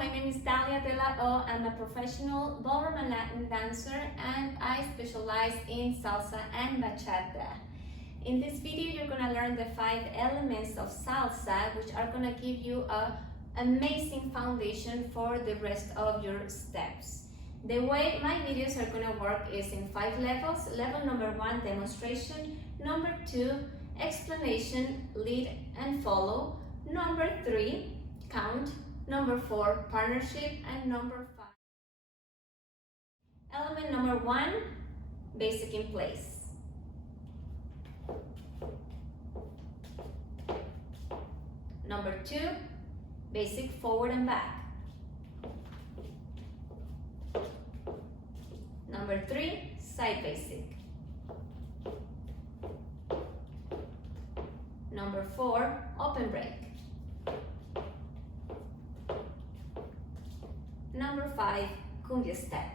my name is Dalia de la O. I'm a professional ballroom and Latin dancer, and I specialize in salsa and bachata. In this video, you're gonna learn the 5 elements of salsa, which are gonna give you an amazing foundation for the rest of your steps. The way my videos are gonna work is in 5 levels. Level number 1, demonstration. Number 2, explanation, lead and follow. Number 3, count. Number 4, partnership. And number 5. Element number 1, basic in place. Number 2, basic forward and back. Number 3, side basic. Number 4, open break. Number 5, cumbia step.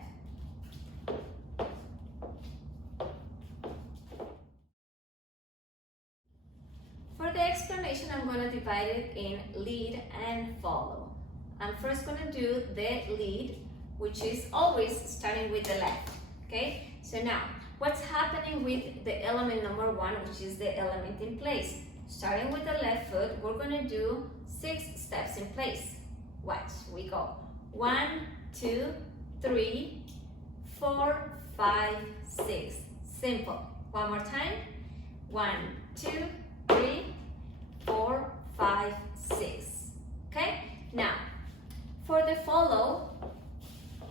For the explanation, I'm going to divide it in lead and follow. I'm first going to do the lead, which is always starting with the left. Okay, so now what's happening with the element number 1, which is the element in place? Starting with the left foot, we're going to do 6 steps in place. Watch, we go 1, 2, 3, 4, 5, 6. Simple. One more time. 1, 2, 3, 4, 5, 6. Okay? Now, for the follow,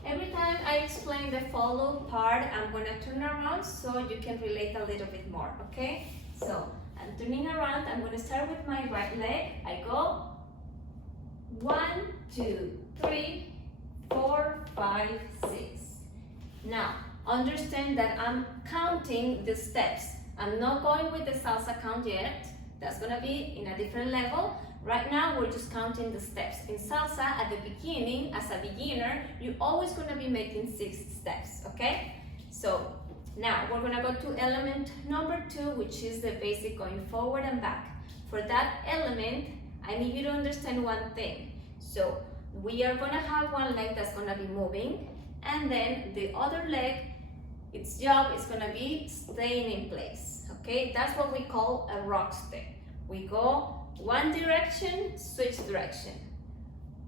every time I explain the follow part, I'm going to turn around so you can relate a little bit more. Okay? So, I'm turning around. I'm going to start with my right leg. I go 1, 2, 3, 4, 5, 6. Now, understand that I'm counting the steps. I'm not going with the salsa count yet. That's going to be in a different level. Right now, we're just counting the steps. In salsa, at the beginning, as a beginner, you're always going to be making 6 steps, okay? So, now we're going to go to element number 2, which is the basic going forward and back. For that element, I need you to understand one thing. So, we are going to have one leg that's going to be moving, and then the other leg, its job is going to be staying in place. Okay, that's what we call a rock step. We go one direction, switch direction.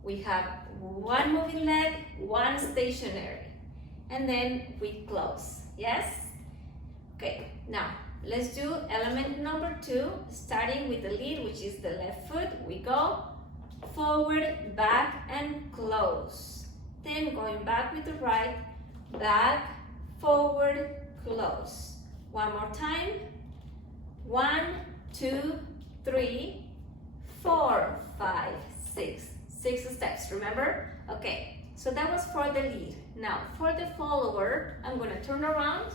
We have one moving leg, one stationary, and then we close. Yes? Okay, now let's do element number 2, starting with the lead, which is the left foot. We go forward, back, and close. Then going back with the right, back, forward, close. One more time. 1, 2, 3, 4, 5, 6. 6 steps, remember? Okay, so that was for the lead. Now, for the follower, I'm going to turn around.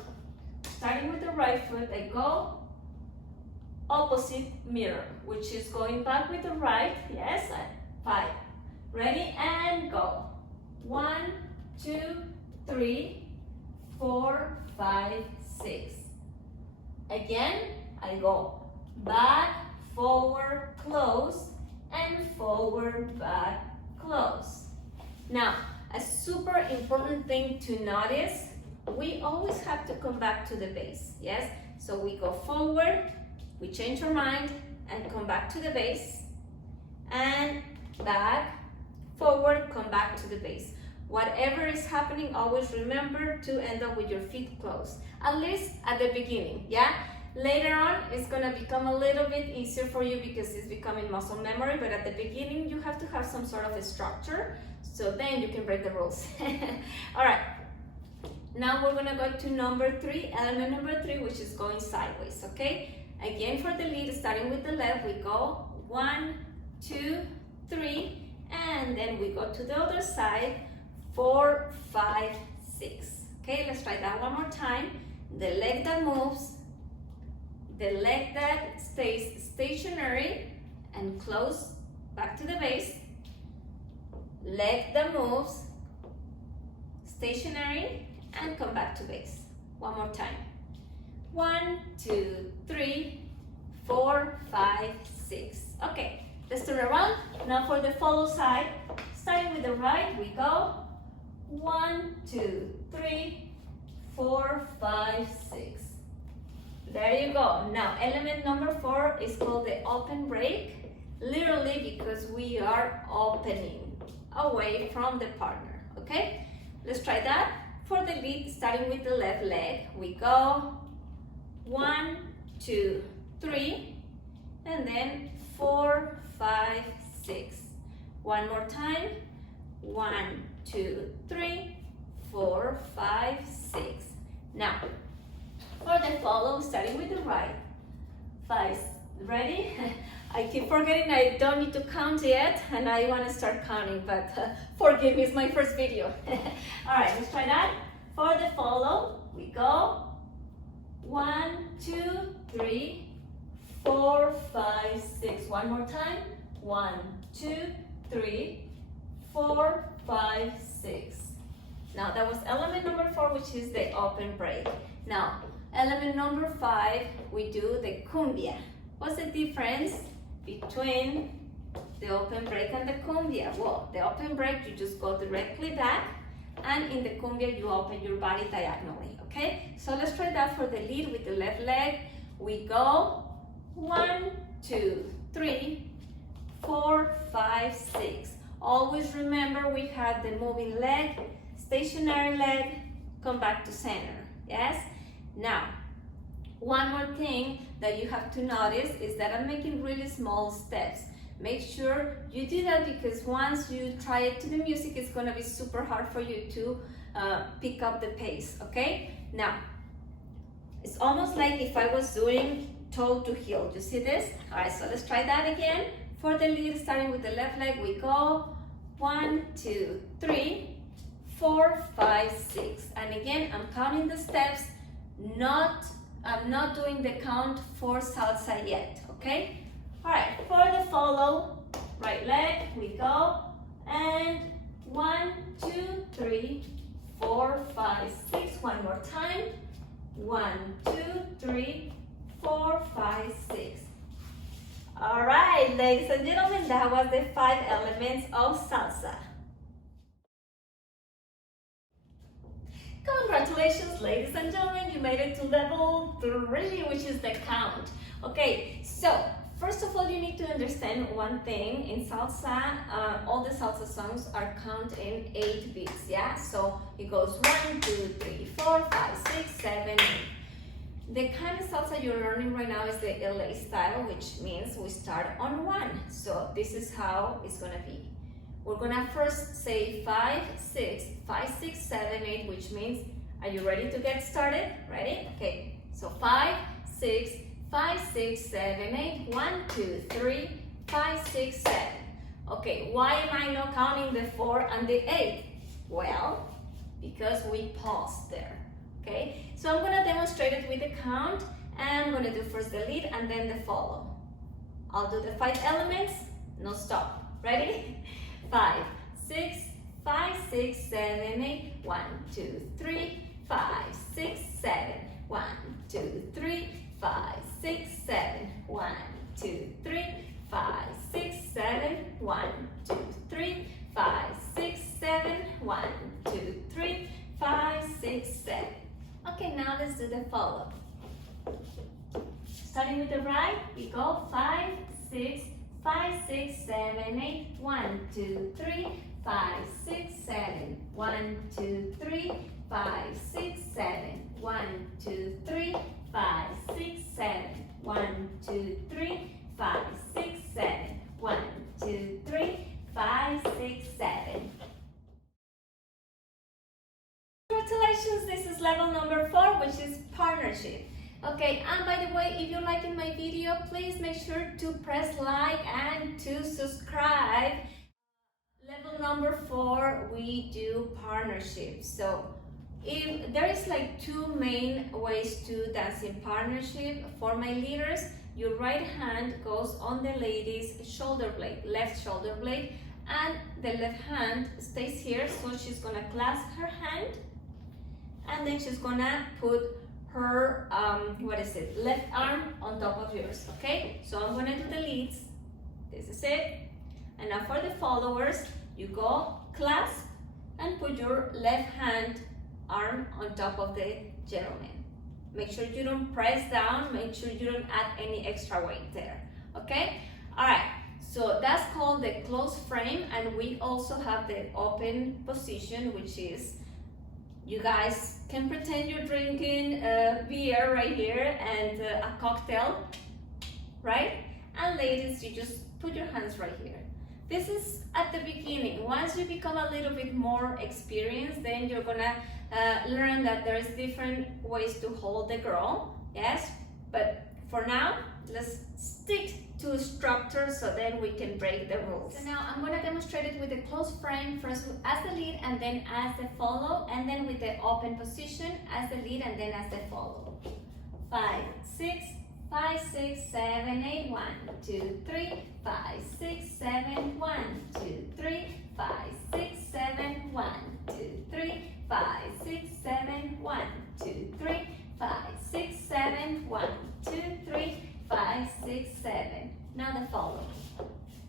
Starting with the right foot, I go opposite mirror, which is going back with the right. Yes, 5. Ready? And go. 1, 2, 3, 4, 5, 6. Again, I go back, forward, close, and forward, back, close. Now, a super important thing to notice, we always have to come back to the base, yes? So we go forward, we change our mind, and come back to the base, and back, forward, come back to the base. Whatever is happening, always remember to end up with your feet closed, at least at the beginning, yeah? Later on, it's gonna become a little bit easier for you because it's becoming muscle memory, but at the beginning, you have to have some sort of a structure, so then you can break the rules. All right, now we're gonna go to number 3, element number 3, which is going sideways, okay? Again, for the lead, starting with the left, we go 1, 2, 3, and then we go to the other side, 4, 5, 6. Okay, let's try that one more time. The leg that moves, the leg that stays stationary and close back to the base, leg that moves, stationary, and come back to base. One more time. 1, 2, 3, 4, 5, 6. Okay, let's turn around. Now for the follow side, starting with the right, we go 1, 2, 3, 4, 5, 6. There you go. Now, element number 4 is called the open break, literally because we are opening away from the partner, okay? Let's try that. For the lead, starting with the left leg, we go 1, 2, 3, and then 4, 5, 6. One more time. 1, 2, 3, 4, 5, 6. Now, for the follow, starting with the right. 5. Ready? I keep forgetting I don't need to count yet, and I want to start counting, but forgive me, it's my first video. All right, let's try that. For the follow, we go 1, 2, 3, 4, 5, 6. One more time. 1, 2, 3, 4, 5, 6. Now that was element number 4, which is the open break. Now, element number 5, we do the cumbia. What's the difference between the open break and the cumbia? Well, the open break, you just go directly back, and in the cumbia, you open your body diagonally, okay? So let's try that for the lead with the left leg. We go 1, 2, 3, 4, 5, 6. Always remember we have the moving leg, stationary leg, come back to center, yes? Now, one more thing that you have to notice is that I'm making really small steps. Make sure you do that because once you try it to the music, it's gonna be super hard for you to pick up the pace, okay? Now, it's almost like if I was doing toe to heel. You see this? All right, so let's try that again. For the lead, starting with the left leg, we go 1, 2, 3, 4, 5, 6. And again, I'm counting the steps, I'm not doing the count for salsa yet, okay? All right, for the follow, right leg, we go, and 1, 2, 3, 4, 5, 6. One more time. 1, 2, 3, 4, 5, 6. All right, ladies and gentlemen, that was the 5 elements of salsa. Congratulations, ladies and gentlemen, you made it to level 3, which is the count. Okay, so first of all, you need to understand one thing. In salsa, all the salsa songs are counted in 8 beats, yeah? So it goes 1, 2, 3, 4, 5, 6, 7, 8. The kind of salsa you're learning right now is the LA style, which means we start on 1. So this is how it's gonna be. We're gonna first say 5, 6, 5, 6, 7, 8, which means, are you ready to get started? Ready? Okay, so 5, 6, 5, 6, 7, 8, 1, 2, 3, 5, 6, 7. Okay, why am I not counting the 4 and the 8? Well, because we paused there. Okay, so I'm gonna demonstrate it with the count, and I'm gonna do first the lead and then the follow. I'll do the 5 elements, no stop. Ready? 5, 6, 5, 6, 7, 8, 1, 2, 3, 5, 6, 7, 1, 2, 3, 5, 6, 7, 1, 2, 3, 5, 6, 7, 1, 2, 3, 5, 6, 7, 1, 2, 3, 5, 6, 7. Okay, now let's do the follow. Starting with the right, we go 5, 6, 5, 6, 7, 8, 1, 2, 3, 5, 6, 7, 1, 2, 3, 5, 6, 7, 1, 2, 3, 5, 6, 7, 1, 2, 3, 5, 6, 7, 1, 2, 3, 5, 6, 7. Congratulations, this is level number 4, which is partnership. Okay, and by the way, if you're liking my video, please make sure to press like and to subscribe. Level number 4, we do partnership. So if there is like 2 main ways to dance in partnership. For my leaders, your right hand goes on the lady's shoulder blade, left shoulder blade, and the left hand stays here. So she's gonna clasp her hand, and then she's gonna put her left arm on top of yours. Okay, so I'm gonna do the leads. This is it. And now for the followers, You go clasp and put your left hand arm on top of the gentleman. Make sure you don't press down, make sure you don't add any extra weight there, okay? All right, so that's called the closed frame, and we also have the open position, which is, you guys can pretend you're drinking beer right here and a cocktail, right? And ladies, you just put your hands right here. This is at the beginning. Once you become a little bit more experienced, then you're gonna learn that there's different ways to hold the girl, yes? But for now, let's stick to structure so then we can break the rules. So now I'm gonna demonstrate it with the closed frame, first as the lead and then as the follow, and then with the open position as the lead and then as the follow. 5, 6, 5, 6, 7, 8, 1, 2, 3, 5, 6, 7, 1, 2, 3, 5, 6, 7, 1, 2, 3, 5, 6, 7, 1, 2, 3, 5, 6, 7, 1, 2, 3, 5, 6, 7. Now the follow.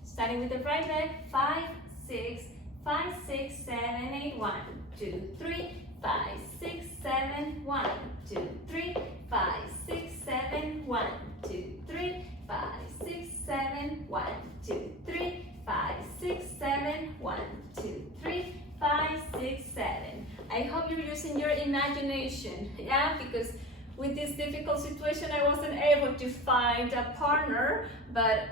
Starting with the right leg, 5, 6, 5, 6, 7, 8, 1, 2, 3, 5, 6, 7, 1, 2, 3, 5, 6, 7, 1, 2, 3, 5, 6, 7, 1, 2, 3, 5, 6, 7, 1, 2, 3, 5, 6, 7. I hope you're using your imagination, yeah, because with this difficult situation, I wasn't able to find a partner, but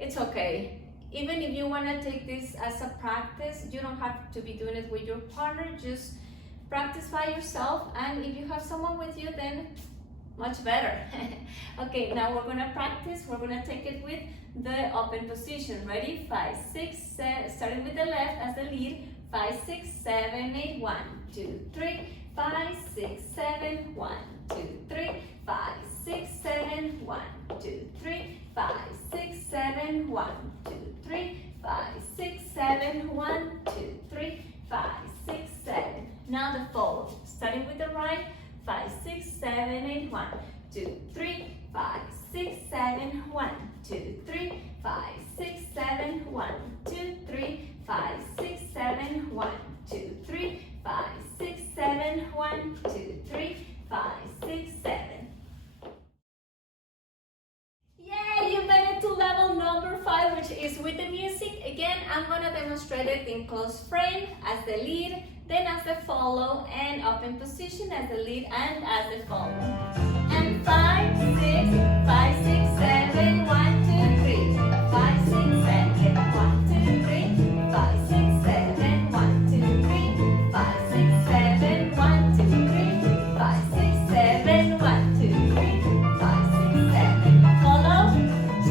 it's okay. Even if you want to take this as a practice, you don't have to be doing it with your partner, just practice by yourself, and if you have someone with you, then much better. Okay, now we're gonna practice. We're gonna take it with the open position. Ready? 5, 6, 7, starting with the left as the lead. 5, 6, 7, 8, 1, 2, 3, 5, 6, 7, 1, 2, 3, 5, 6, 7, 1, 2, 3, 5, 6, 7, 1, 2, 3, 5, 6, 7, 1, 2, 3, 5, 6, 7. Now the follow. Starting with the right. 5, 6, 7, 8, 1, 2, 3, 5, 6, 7, 1, 2, 3, 5, 6, 7, 1, 2, 3, 5, 6, 7, 1, 2, 3, 5, 6, 7, 1, 2, 3, 5, 6, 7. Yay! You made it to level number 5, which is with the music. Again, I'm gonna demonstrate it in close frame as the lead, then as the follow, and open position as the lead and as the follow. And 5, 6, 5, 6, 7, 1, 2, 3, 5, 6, 7, 1, 2, 3, 5, 6, 7, 1, 2, 3, 5, 6, 7, 1, 2, 3, 5, 6, 7, 1, 2, 3, 5, 6, 7. Follow,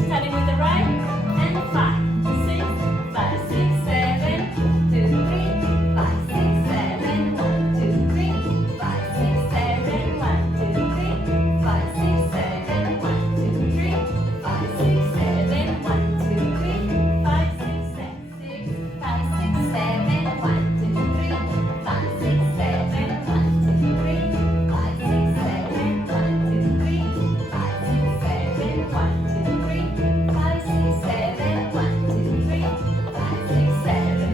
starting with the right, and 5, 6, 5, 6, 7, 2, 3, 5, 6, 7, 1, 2, 3, 5, 6, 7, 1, 2, 3, 5, 6, 7, 1, 2, 3, 5, 6, 7, 1, 2, 3, 5, 6, 7, 6, 5, 6, 7, 1, 2, 3, 5, 6, 7, 1, 2, 3, 5, 6, 7, 1, 2, 3, 5, 6, 7, 1, 2, 3, 5, 6, 7, 1, 2, 3, 5, 6, 7.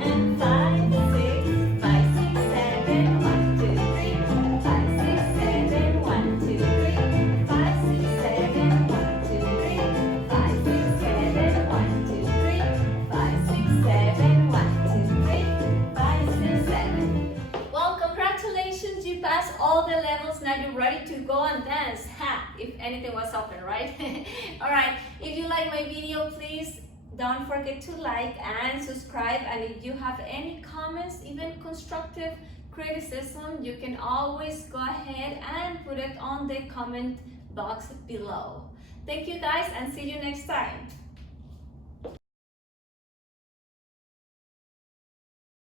And 5, 6, 5, 6, 7, 1, 2, 3, 5, 6, 7, 1, 2, 3, 5, 6, 7, 1, 2, 3, 5, 6, 7, 1, 2, 3, 5, 6, 7, 1, 2, 3, 5, 6, 7. Well, congratulations, you passed all the levels. Now you're ready to go and dance. Ha! If anything was open, right? All right. If you like my video, please don't forget to like and subscribe. And if you have any comments, even constructive criticism, you can always go ahead and put it on the comment box below. Thank you guys, and see you next time.